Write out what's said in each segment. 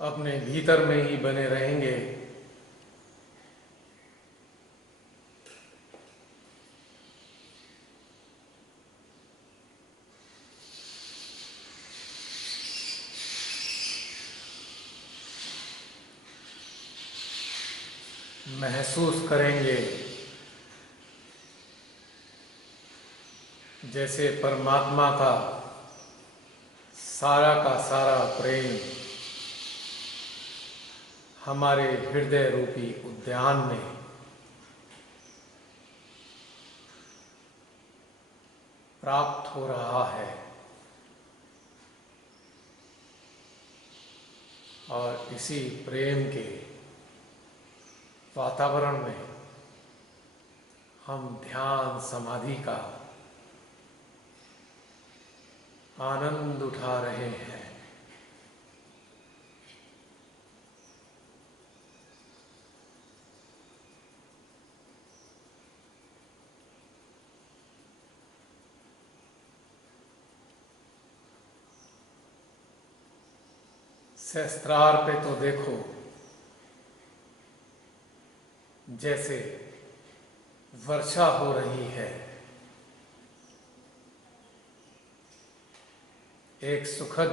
अपने भीतर में ही बने रहेंगे। महसूस करेंगे जैसे परमात्मा का सारा प्रेम हमारे हृदय रूपी उद्यान में प्राप्त हो रहा है। और इसी प्रेम के वातावरण में हम ध्यान समाधि का आनंद उठा रहे हैं। सहस्त्रार पे तो देखो, जैसे वर्षा हो रही है। एक सुखद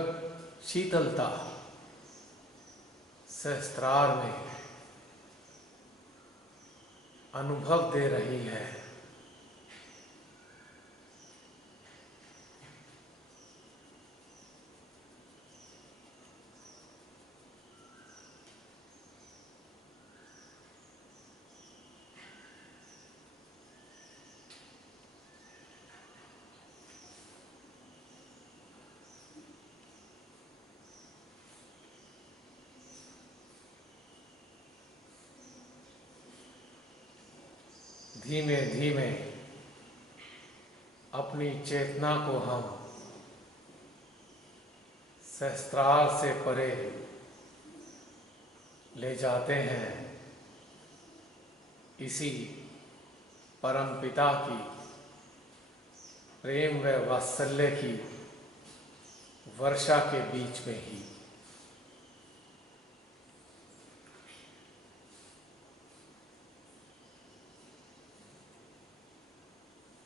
शीतलता सहस्त्रार में अनुभव दे रही है। धीमे धीमे अपनी चेतना को हम सहस्त्रार से परे ले जाते हैं। इसी परमपिता की प्रेम व वात्सल्य की वर्षा के बीच में ही।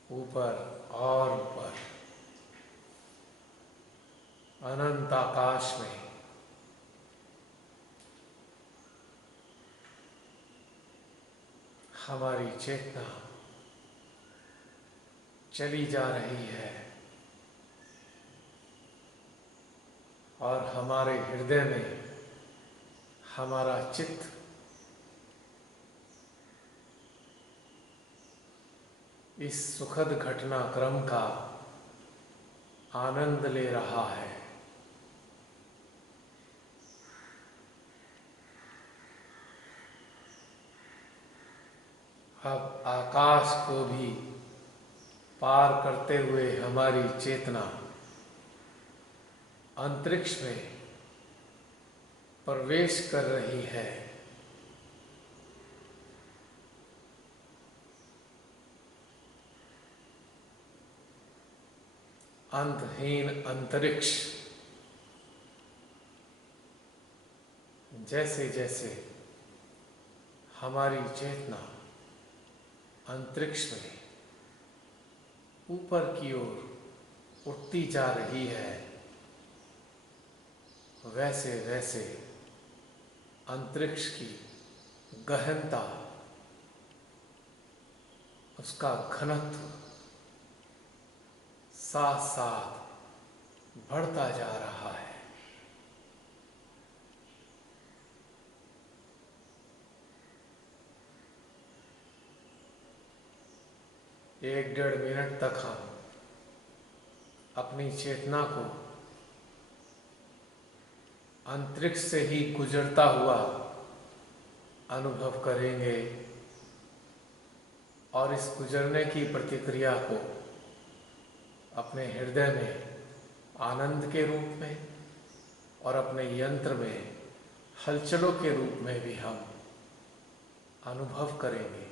ऊपर और ऊपर अनंत आकाश में हमारी चेतना चली जा रही है और हमारे हृदय में हमारा चित्त इस सुखद घटनाक्रम का आनंद ले रहा है। अब आकाश को भी पार करते हुए हमारी चेतना अंतरिक्ष में प्रवेश कर रही है। अंतहीन अंतरिक्ष जैसे जैसे हमारी चेतना अंतरिक्ष में ऊपर की ओर उठती जा रही है, वैसे वैसे अंतरिक्ष की गहनता, उसका घनत्व साथ साथ बढ़ता जा रहा है। एक डेढ़ मिनट तक हम अपनी चेतना को अंतरिक्ष से ही गुजरता हुआ अनुभव करेंगे और इस गुजरने की प्रतिक्रिया को अपने हृदय में आनंद के रूप में और अपने यंत्र में हलचलों के रूप में भी हम अनुभव करेंगे।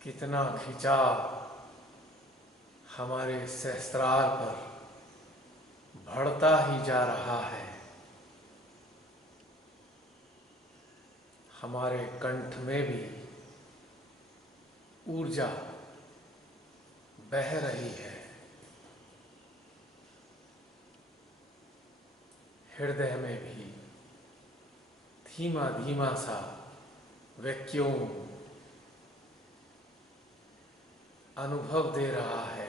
कितना खिंचाव हमारे सहस्त्रार पर बढ़ता ही जा रहा है। हमारे कंठ में भी ऊर्जा बह रही है। हृदय में भी धीमा धीमा सा वैक्यूम अनुभव दे रहा है।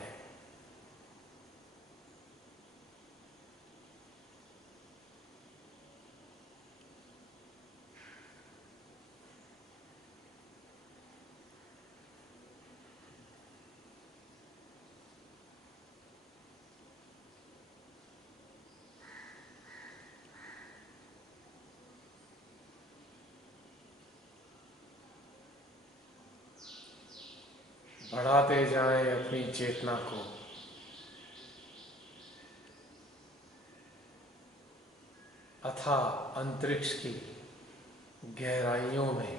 बढ़ाते जाएं अपनी चेतना को, अथाह अंतरिक्ष की गहराइयों में।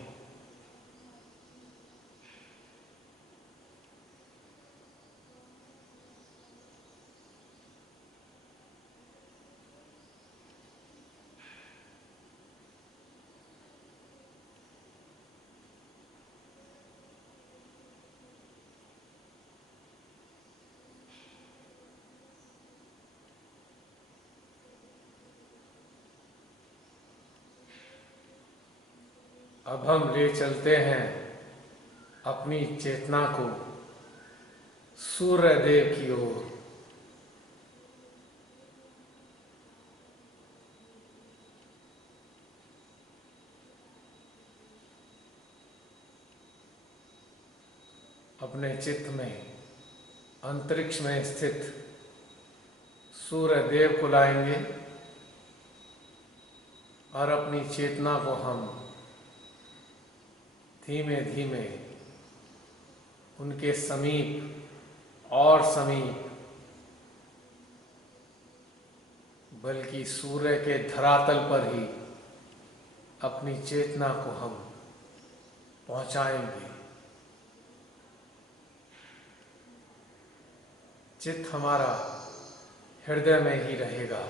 अब हम ले चलते हैं अपनी चेतना को सूर्य देव की ओर। अपने चित्त में अंतरिक्ष में स्थित सूर्य देव को लाएंगे और अपनी चेतना को हम धीमे धीमे उनके समीप और समीप, बल्कि सूर्य के धरातल पर ही अपनी चेतना को हम पहुंचाएंगे। चित्त हमारा हृदय में ही रहेगा।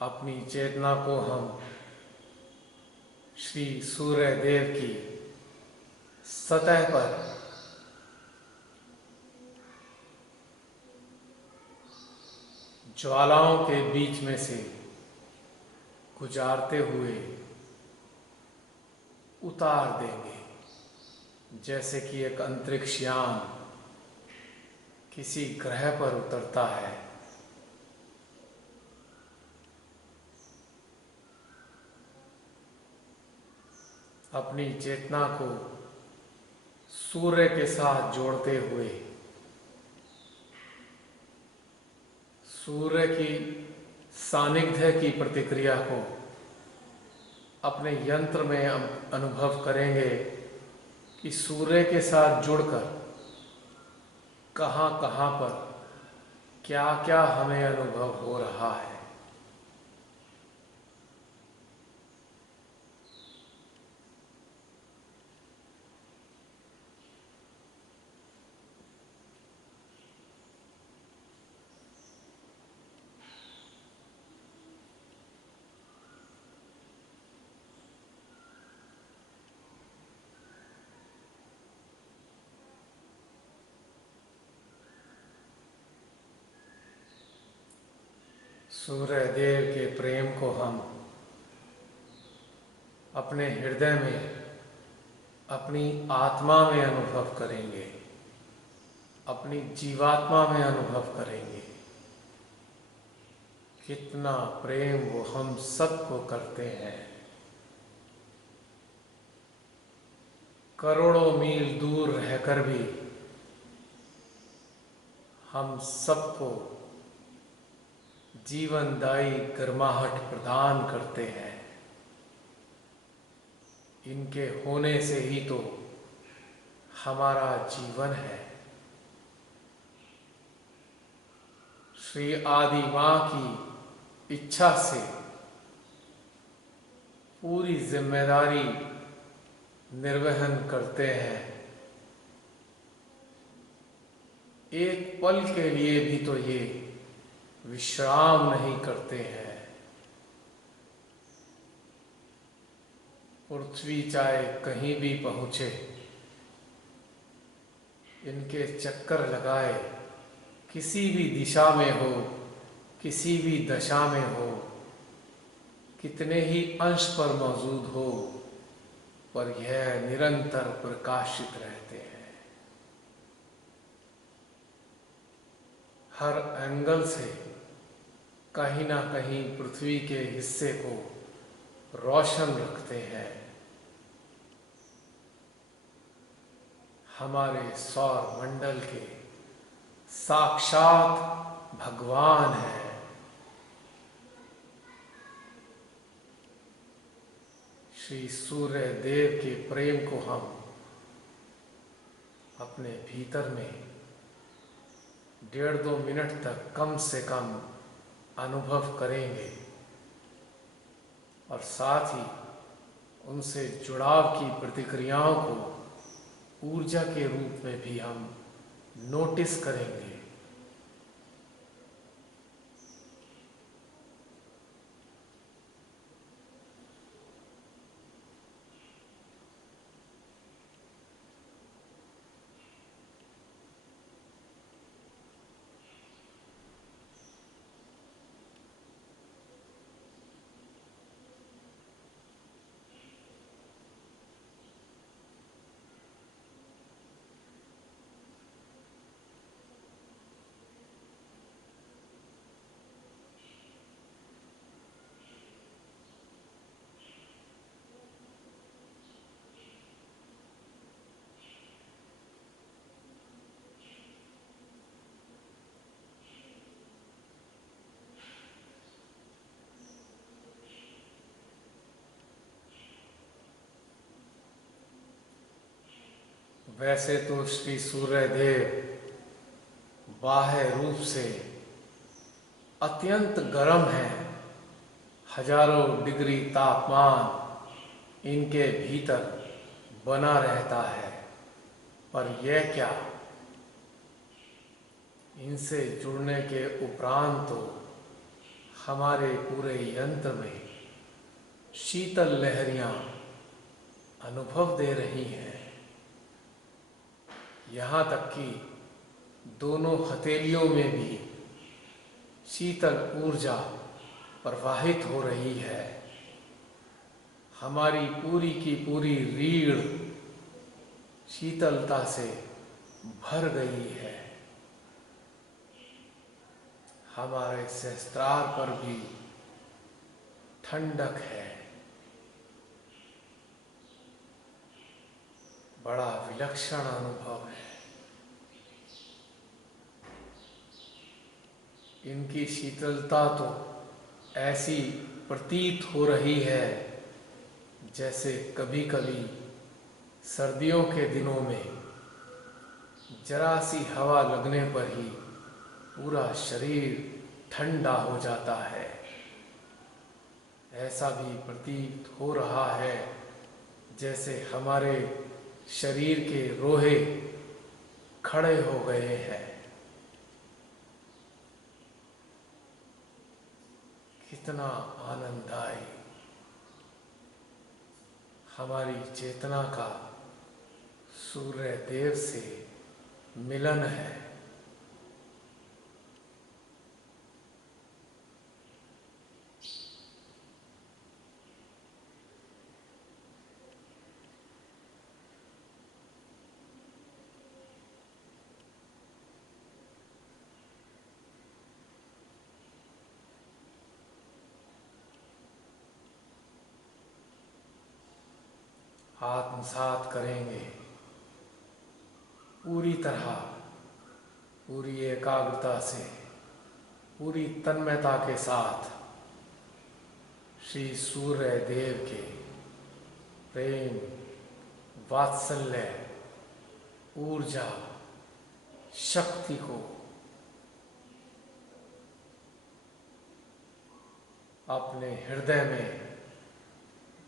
अपनी चेतना को हम श्री सूर्य देव की सतह पर ज्वालाओं के बीच में से गुजारते हुए उतार देंगे, जैसे कि एक अंतरिक्ष यान किसी ग्रह पर उतरता है। अपनी चेतना को सूर्य के साथ जोड़ते हुए सूर्य की सानिध्य की प्रतिक्रिया को अपने यंत्र में अनुभव करेंगे कि सूर्य के साथ जुड़कर कहाँ कहाँ पर क्या क्या हमें अनुभव हो रहा है। सूर्य देव के प्रेम को हम अपने हृदय में, अपनी आत्मा में अनुभव करेंगे, अपनी जीवात्मा में अनुभव करेंगे। कितना प्रेम वो हम सबको करते हैं। करोड़ों मील दूर रहकर भी हम सबको जीवनदायी गर्माहट प्रदान करते हैं। इनके होने से ही तो हमारा जीवन है। श्री आदि माँ की इच्छा से पूरी जिम्मेदारी निर्वहन करते हैं। एक पल के लिए भी तो ये विश्राम नहीं करते हैं। पृथ्वी चाहे कहीं भी पहुंचे, इनके चक्कर लगाए, किसी भी दिशा में हो, किसी भी दशा में हो, कितने ही अंश पर मौजूद हो, पर यह निरंतर प्रकाशित रहते हैं। हर एंगल से कहीं ना कहीं पृथ्वी के हिस्से को रोशन रखते हैं। हमारे सौर मंडल के साक्षात भगवान हैं। श्री सूर्य देव के प्रेम को हम अपने भीतर में 1.5-2 मिनट तक कम से कम अनुभव करेंगे और साथ ही उनसे जुड़ाव की प्रतिक्रियाओं को ऊर्जा के रूप में भी हम नोटिस करेंगे। वैसे तो श्री सूर्य देव बाह्य रूप से अत्यंत गर्म है। हजारों डिग्री तापमान इनके भीतर बना रहता है, पर यह क्या, इनसे जुड़ने के उपरांत तो हमारे पूरे यंत्र में शीतल लहरियां अनुभव दे रही हैं। यहाँ तक कि दोनों हथेलियों में भी शीतल ऊर्जा प्रवाहित हो रही है। हमारी पूरी की पूरी रीढ़ शीतलता से भर गई है। हमारे सहस्त्रार पर भी ठंडक है। बड़ा विलक्षण अनुभव है। इनकी शीतलता तो ऐसी प्रतीत हो रही है जैसे कभी कभी सर्दियों के दिनों में जरा सी हवा लगने पर ही पूरा शरीर ठंडा हो जाता है। ऐसा भी प्रतीत हो रहा है जैसे हमारे शरीर के रोहे खड़े हो गए हैं। कितना आनंददायी हमारी चेतना का सूर्य देव से मिलन है। आत्मसात करेंगे पूरी तरह, पूरी एकाग्रता से, पूरी तन्मयता के साथ श्री सूर्य देव के प्रेम, वात्सल्य, ऊर्जा, शक्ति को अपने हृदय में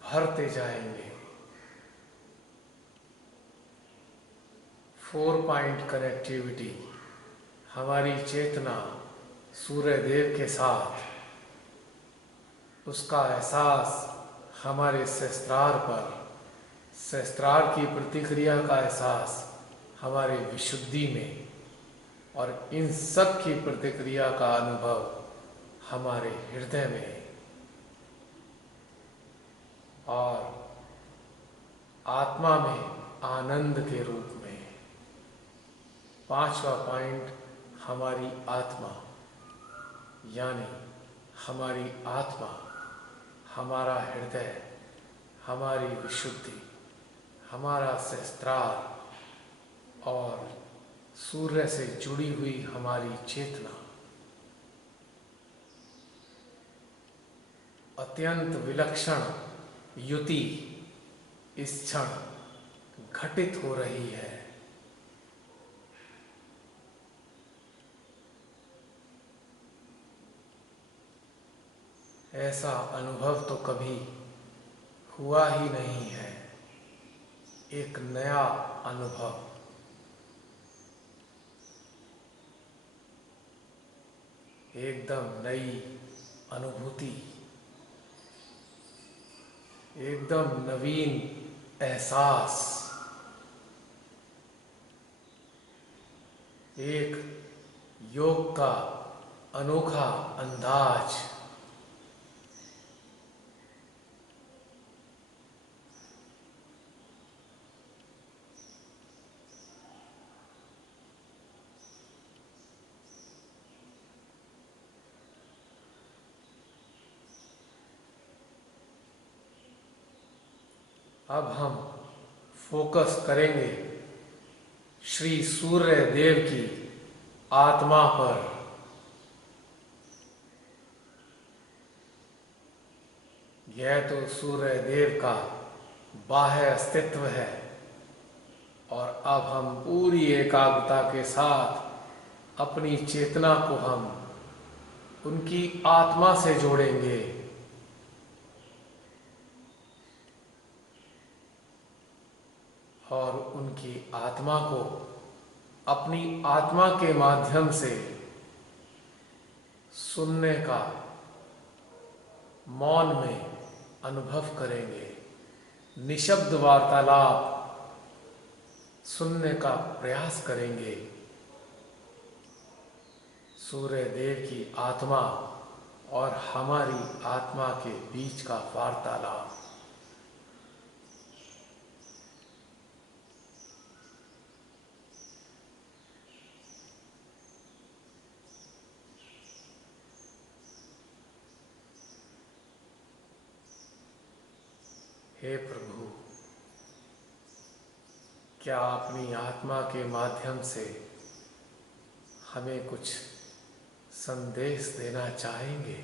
भरते जाएंगे। 4 पॉइंट कनेक्टिविटी, हमारी चेतना सूर्य देव के साथ, उसका एहसास हमारे सहस्त्रार पर, सहस्त्रार की प्रतिक्रिया का एहसास हमारे विशुद्धि में, और इन सब की प्रतिक्रिया का अनुभव हमारे हृदय में, और आत्मा में आनंद के रूप में। 5वां पॉइंट, हमारी आत्मा, यानी हमारी आत्मा, हमारा हृदय, हमारी विशुद्धि, हमारा सहस्त्रार और सूर्य से जुड़ी हुई हमारी चेतना अत्यंत विलक्षण युति इस क्षण घटित हो रही है। ऐसा अनुभव तो कभी हुआ ही नहीं है। एक नया अनुभव, एकदम नई अनुभूति, एकदम नवीन एहसास, एक योग का अनोखा अंदाज। अब हम फोकस करेंगे श्री सूर्य देव की आत्मा पर। यह तो सूर्य देव का बाह्य अस्तित्व है, और अब हम पूरी एकाग्रता के साथ अपनी चेतना को हम उनकी आत्मा से जोड़ेंगे। और उनकी आत्मा को अपनी आत्मा के माध्यम से सुनने का, मौन में अनुभव करेंगे। निशब्द वार्तालाप सुनने का प्रयास करेंगे। सूर्य देव की आत्मा और हमारी आत्मा के बीच का वार्तालाप। हे प्रभु, क्या अपनी आत्मा के माध्यम से हमें कुछ संदेश देना चाहेंगे?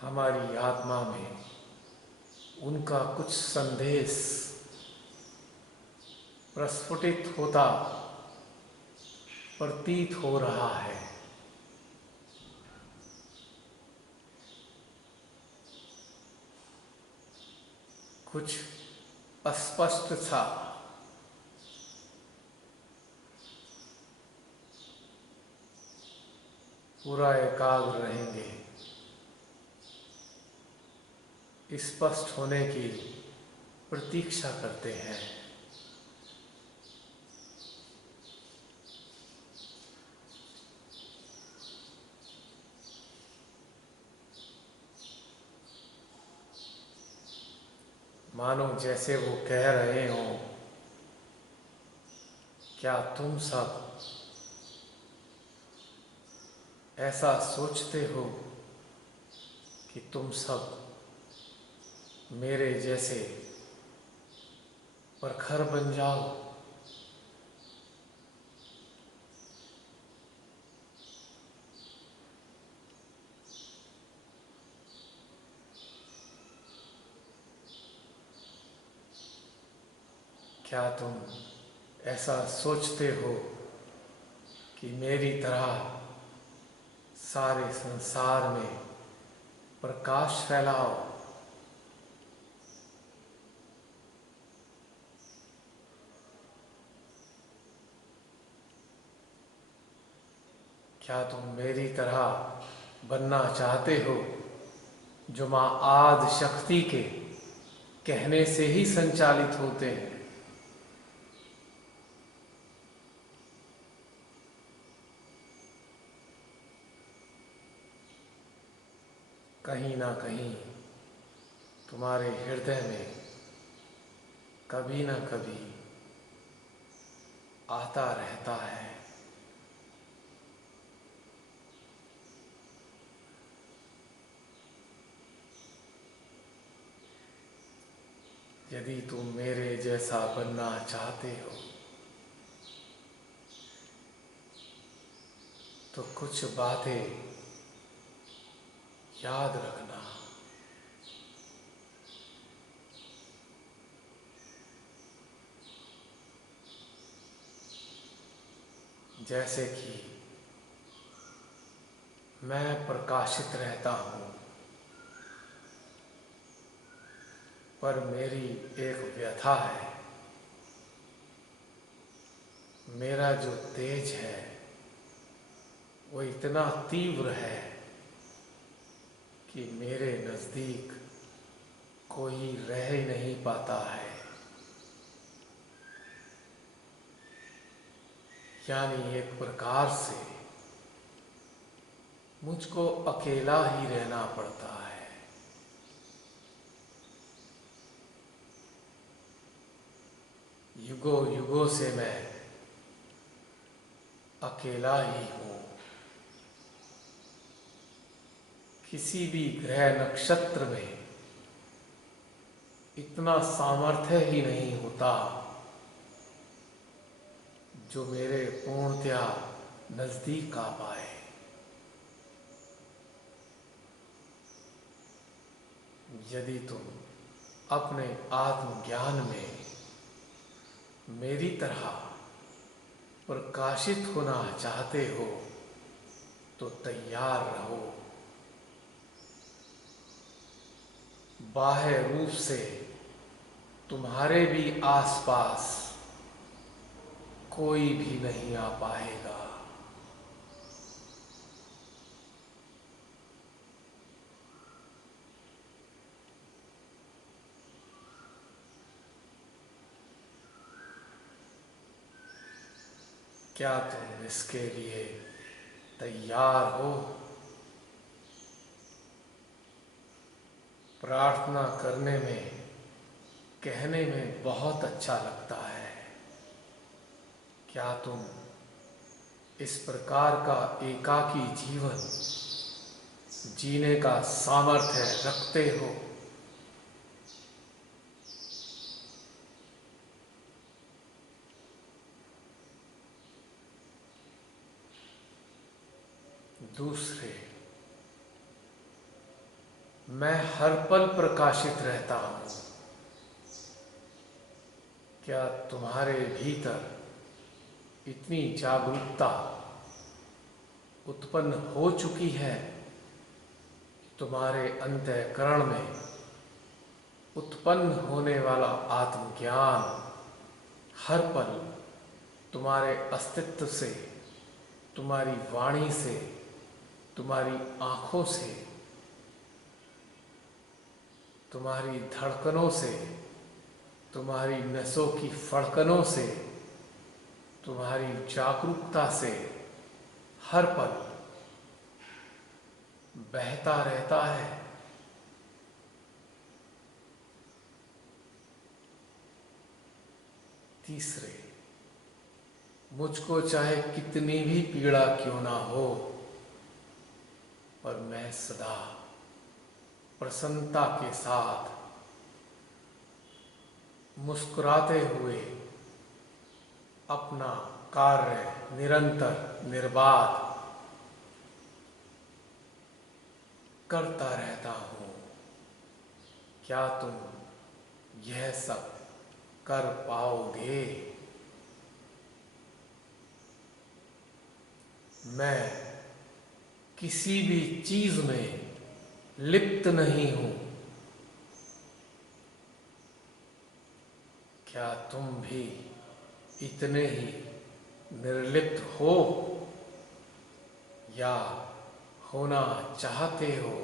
हमारी आत्मा में उनका कुछ संदेश प्रस्फुटित होता प्रतीत हो रहा है। कुछ अस्पष्ट सा, पूरा एकाग्र रहेंगे। स्पष्ट होने की प्रतीक्षा करते हैं। मानो जैसे वो कह रहे हों, क्या तुम सब ऐसा सोचते हो कि तुम सब मेरे जैसे प्रखर बन जाओ? क्या तुम ऐसा सोचते हो कि मेरी तरह सारे संसार में प्रकाश फैलाओ? क्या तुम मेरी तरह बनना चाहते हो, जो माँ आदि शक्ति के कहने से ही संचालित होते हैं? कहीं ना कहीं तुम्हारे हृदय में कभी ना कभी आता रहता है, यदि तुम मेरे जैसा बनना चाहते हो तो कुछ बातें याद रखना। जैसे कि मैं प्रकाशित रहता हूँ, पर मेरी एक व्यथा है। मेरा जो तेज है वो इतना तीव्र है कि मेरे नज़दीक कोई रह ही नहीं पाता है। यानी एक प्रकार से मुझको अकेला ही रहना पड़ता है। युगों युगों से मैं अकेला ही हूँ। किसी भी ग्रह नक्षत्र में इतना सामर्थ्य ही नहीं होता जो मेरे पूर्णतया नजदीक आ पाए। यदि तुम अपने आत्मज्ञान में मेरी तरह प्रकाशित होना चाहते हो तो तैयार रहो। बाह्य रूप से तुम्हारे भी आसपास कोई भी नहीं आ पाएगा। क्या तुम इसके लिए तैयार हो? प्रार्थना करने में, कहने में बहुत अच्छा लगता है। क्या तुम इस प्रकार का एकाकी जीवन जीने का सामर्थ्य रखते हो? दूसरे, मैं हर पल प्रकाशित रहता हूँ। क्या तुम्हारे भीतर इतनी जागरूकता उत्पन्न हो चुकी है? तुम्हारे अंतःकरण में उत्पन्न होने वाला आत्मज्ञान हर पल तुम्हारे अस्तित्व से, तुम्हारी वाणी से, तुम्हारी आँखों से, तुम्हारी धड़कनों से, तुम्हारी नसों की फड़कनों से, तुम्हारी जागरूकता से हर पल बहता रहता है। तीसरे, मुझको चाहे कितनी भी पीड़ा क्यों ना हो, पर मैं सदा प्रसन्नता के साथ मुस्कुराते हुए अपना कार्य निरंतर निर्बाध करता रहता हूँ। क्या तुम यह सब कर पाओगे? मैं किसी भी चीज में लिप्त नहीं हूं। क्या तुम भी इतने ही निर्लिप्त हो या होना चाहते हो?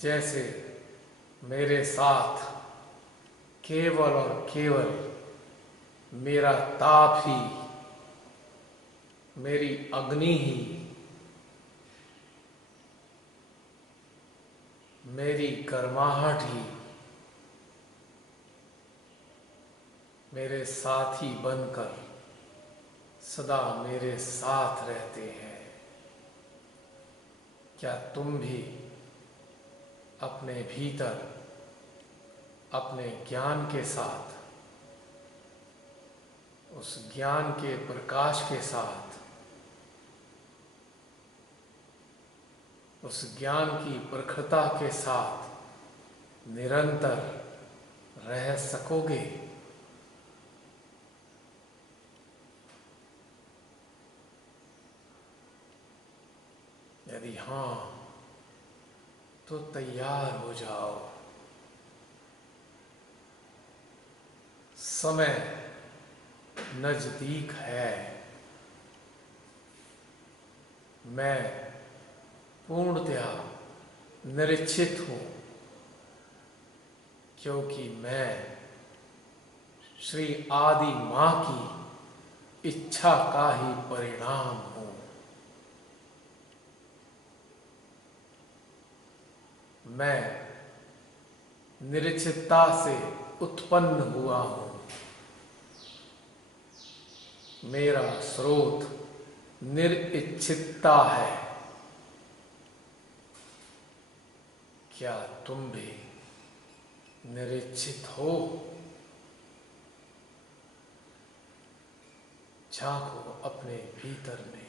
जैसे मेरे साथ केवल और केवल मेरा ताप ही, मेरी अग्नि ही, मेरी गर्माहट ही मेरे साथी बनकर सदा मेरे साथ रहते हैं। क्या तुम भी अपने भीतर अपने ज्ञान के साथ, उस ज्ञान के प्रकाश के साथ, उस ज्ञान की प्रखरता के साथ निरंतर रह सकोगे? यदि हाँ, तो तैयार हो जाओ। समय नजदीक है। मैं पूर्णतया निरीक्षित हूँ, क्योंकि मैं श्री आदि माँ की इच्छा का ही परिणाम हूँ। मैं निरीक्षितता से उत्पन्न हुआ हूँ। मेरा स्रोत निरिच्छितता है। क्या तुम भी निरीक्षित हो? झांको अपने भीतर में।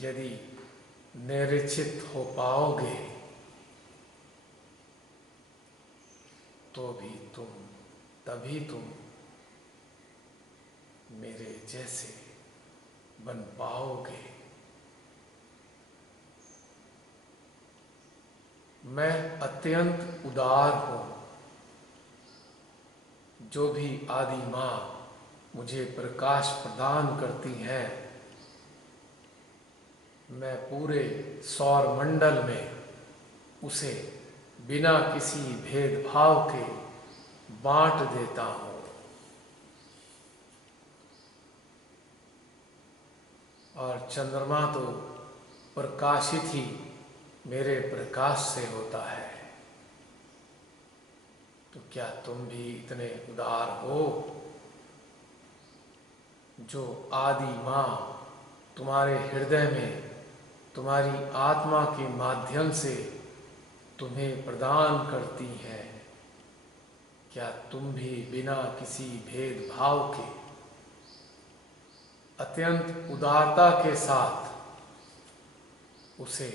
यदि निरीक्षित हो पाओगे तो भी तभी तुम मेरे जैसे बन पाओगे। मैं अत्यंत उदार हूँ। जो भी आदि माँ मुझे प्रकाश प्रदान करती हैं, मैं पूरे सौर मंडल में उसे बिना किसी भेदभाव के बांट देता हूँ। और चंद्रमा तो प्रकाशित ही मेरे प्रकाश से होता है। तो क्या तुम भी इतने उदार हो? जो आदि माँ तुम्हारे हृदय में तुम्हारी आत्मा के माध्यम से तुम्हें प्रदान करती है, क्या तुम भी बिना किसी भेदभाव के अत्यंत उदारता के साथ उसे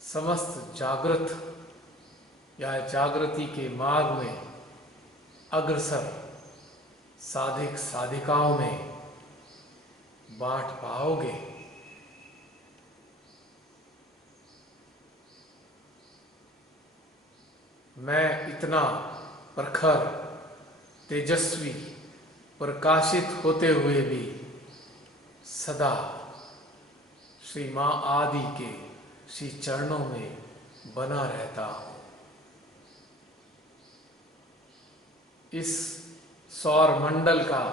समस्त जागृत या जागृति के मार्ग में अग्रसर साधिक साधिकाओं में बांट पाओगे? मैं इतना प्रखर तेजस्वी प्रकाशित होते हुए भी सदा श्री माँ आदि के श्री चरणों में बना रहता हूँ। इस सौर मंडल का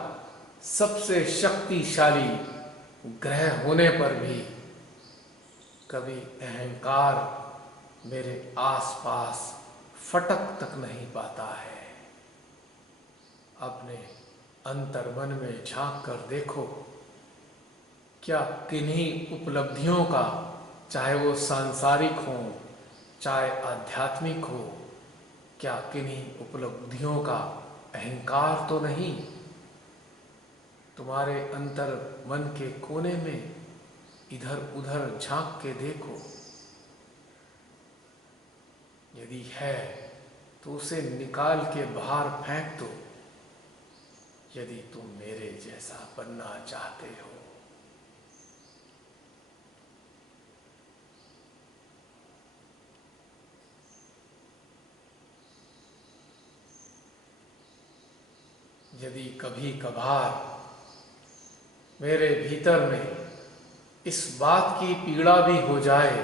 सबसे शक्तिशाली ग्रह होने पर भी कभी अहंकार मेरे आसपास फटक तक नहीं पाता है। अपने अंतर्मन में झांक कर देखो, क्या किन्हीं उपलब्धियों का, चाहे वो सांसारिक हो चाहे आध्यात्मिक हो, क्या किन्हीं उपलब्धियों का अहंकार तो नहीं? तुम्हारे अंतर मन के कोने में इधर उधर झांक के देखो, यदि है तो उसे निकाल के बाहर फेंक दो, यदि तुम मेरे जैसा बनना चाहते हो। यदि कभी कभार मेरे भीतर में इस बात की पीड़ा भी हो जाए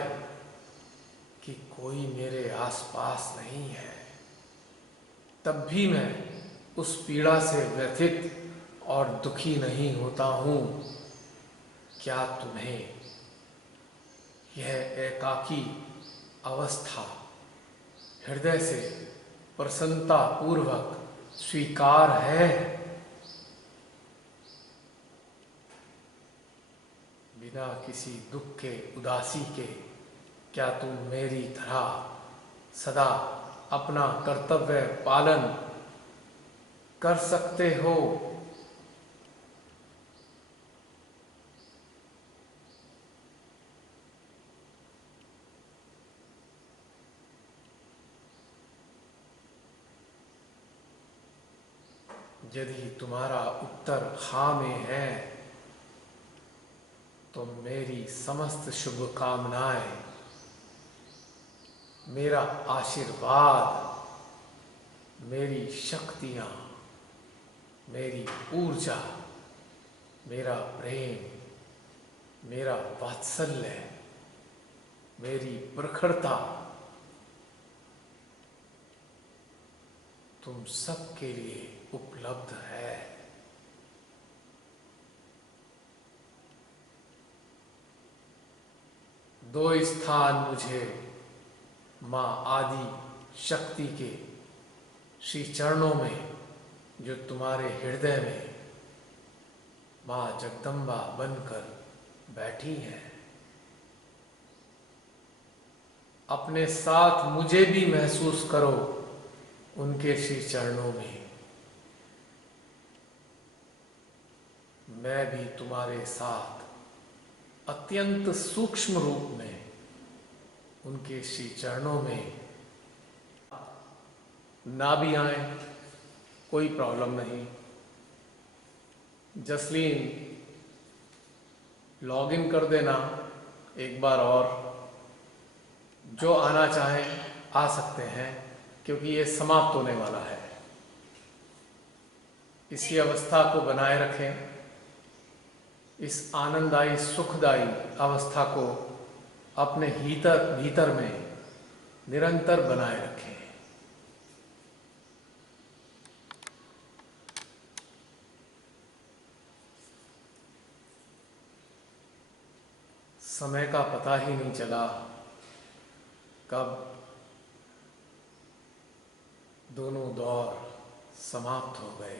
कि कोई मेरे आसपास नहीं है, तब भी मैं उस पीड़ा से व्यथित और दुखी नहीं होता हूँ। क्या तुम्हें यह एकाकी अवस्था हृदय से प्रसन्नता पूर्वक स्वीकार है? बिना किसी दुख के, उदासी के, क्या तुम मेरी तरह सदा अपना कर्तव्य पालन कर सकते हो? यदि तुम्हारा उत्तर हाँ में है तो मेरी समस्त शुभकामनाएं, मेरा आशीर्वाद, मेरी शक्तियाँ, मेरी ऊर्जा, मेरा प्रेम, मेरा वात्सल्य, मेरी प्रखरता तुम सबके लिए उपलब्ध है। दो स्थान मुझे माँ आदि शक्ति के श्री चरणों में, जो तुम्हारे हृदय में माँ जगदम्बा बनकर बैठी हैं, अपने साथ मुझे भी महसूस करो उनके श्री चरणों में। मैं भी तुम्हारे साथ अत्यंत सूक्ष्म रूप में उनके श्री चरणों में ना भी आए कोई प्रॉब्लम नहीं। जसलीन लॉगिन कर देना एक बार और, जो आना चाहे आ सकते हैं, क्योंकि ये समाप्त होने वाला है। इसी अवस्था को बनाए रखें, इस आनंददायी सुखदायी अवस्था को अपने भीतर में निरंतर बनाए रखें। समय का पता ही नहीं चला कब दोनों दौर समाप्त हो गए।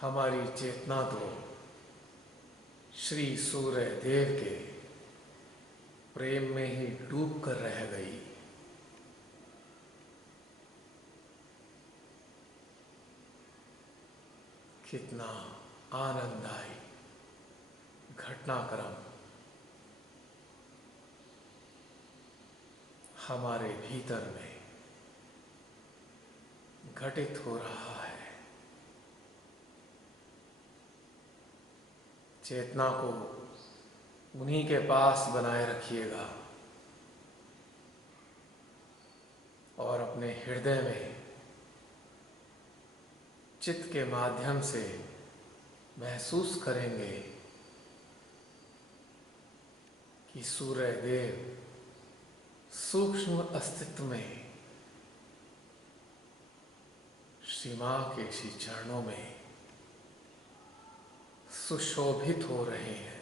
हमारी चेतना तो श्री सूर्य देव के प्रेम में ही डूब कर रह गई। कितना आनंददायी घटनाक्रम हमारे भीतर में घटित हो रहा है। चेतना को उन्हीं के पास बनाए रखिएगा और अपने हृदय में चित्त के माध्यम से महसूस करेंगे कि सूर्य देव सूक्ष्म अस्तित्व में श्री मां के श्री चरणों में सुशोभित हो रहे हैं।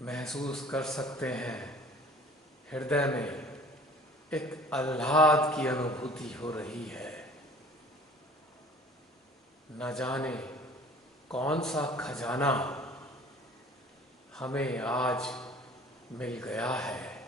महसूस कर सकते हैं हृदय में एक आह्लाद की अनुभूति हो रही है। न जाने कौन सा खजाना हमें आज मिल गया है।